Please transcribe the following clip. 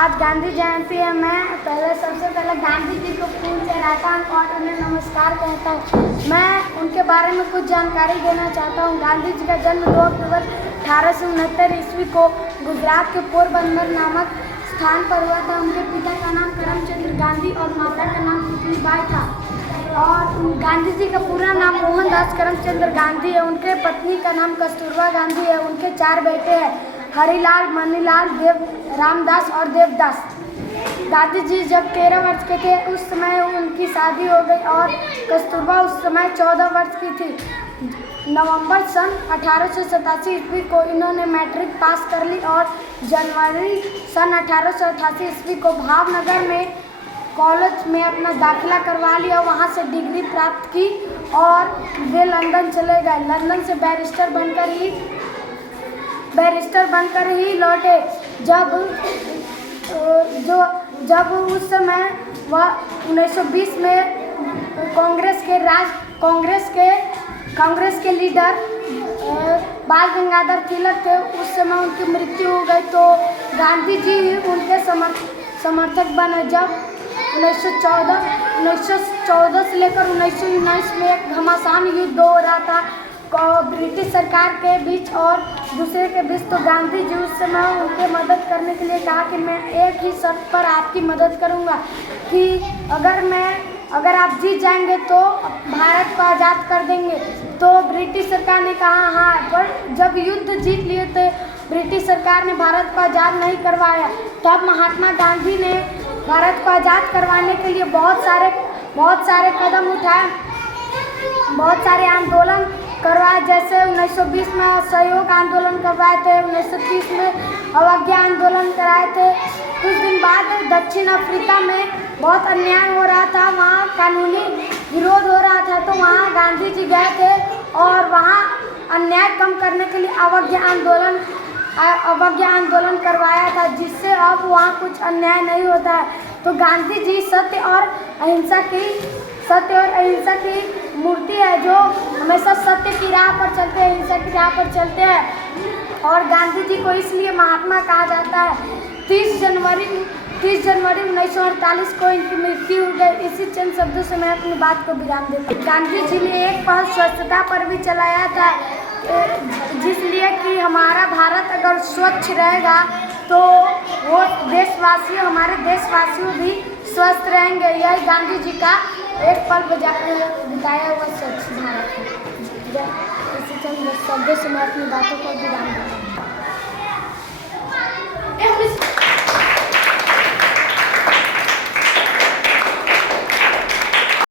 आज गांधी जयंती है। मैं सबसे पहले गांधी जी को फूल चढ़ाता हूँ और उन्हें नमस्कार कहता हूँ। मैं उनके बारे में कुछ जानकारी देना चाहता हूँ। गांधी जी का जन्म 2 अक्टूबर 1869 ईस्वी को गुजरात के पोरबंदर नामक स्थान पर हुआ था। उनके पिता का नाम करमचंद गांधी और माता का नाम पुतलीबाई था। और गांधी जी का पूरा नाम मोहनदास करमचंद गांधी है। उनके पत्नी का नाम कस्तूरबा गांधी है। उनके 4 बेटे हैं, हरिलाल, मनीलाल, रामदास और देवदास। गांधी जी जब 13 वर्ष के थे उस समय उनकी शादी हो गई और कस्तूरबा उस समय 14 वर्ष की थी। नवंबर सन 1887 ईस्वी को इन्होंने मैट्रिक पास कर ली और जनवरी सन 1888 ईस्वी को भावनगर में कॉलेज में अपना दाखिला करवा लिया। वहाँ से डिग्री प्राप्त की और वे लंदन चले गए। लंदन से बैरिस्टर बनकर ही लौटे। जब उस समय वह 1920 में कांग्रेस के लीडर बाल गंगाधर तिलक थे। उस समय उनकी मृत्यु हो गई तो गांधी जी उनके समर्थक बने। जब 1914 से लेकर 1919 में एक घमासान युद्ध हो रहा था ब्रिटिश सरकार के बीच और दूसरे के बीच, तो गांधी जी उस समय उनके मदद करने के लिए कहा कि मैं एक ही शर्त पर आपकी मदद करूंगा कि अगर आप जीत जाएंगे तो भारत को आज़ाद कर देंगे। तो ब्रिटिश सरकार ने कहा हाँ, पर जब युद्ध जीत लिए तो ब्रिटिश सरकार ने भारत को आज़ाद नहीं करवाया। तब महात्मा गांधी ने भारत को आज़ाद करवाने के लिए बहुत सारे कदम उठाए, बहुत सारे आंदोलन करवाए। जैसे 1920 में असहयोग आंदोलन करवाए थे, 1930 में अवज्ञा आंदोलन कराए थे। कुछ दिन बाद दक्षिण अफ्रीका में बहुत अन्याय हो रहा था, वहाँ कानूनी विरोध हो रहा था, तो वहाँ गांधी जी गए थे और वहाँ अन्याय कम करने के लिए अवज्ञा आंदोलन करवाया था, जिससे अब वहाँ कुछ अन्याय नहीं होता है। तो गांधी जी सत्य और अहिंसा की मूर्ति है, जो हमेशा सत्य की राह पर चलते हैं, अहिंसा की राह पर चलते हैं। और गांधी जी को इसलिए महात्मा कहा जाता है। 30 जनवरी 1948 को इनकी मृत्यु हो गई। इसी चंद शब्दों से मैं अपनी बात को विराम देती हूँ। गांधी जी ने एक पहल स्वच्छता पर भी चलाया था, जिसलिए कि हमारा भारत अगर स्वच्छ रहेगा तो वो हमारे देशवासियों भी स्वस्थ रहेंगे। यही गांधी जी का एक पल बिताया हुआ स्वच्छ भारत है। इसी चंद शब्दों से मैं अपनी बातों को विराम देती हूँ।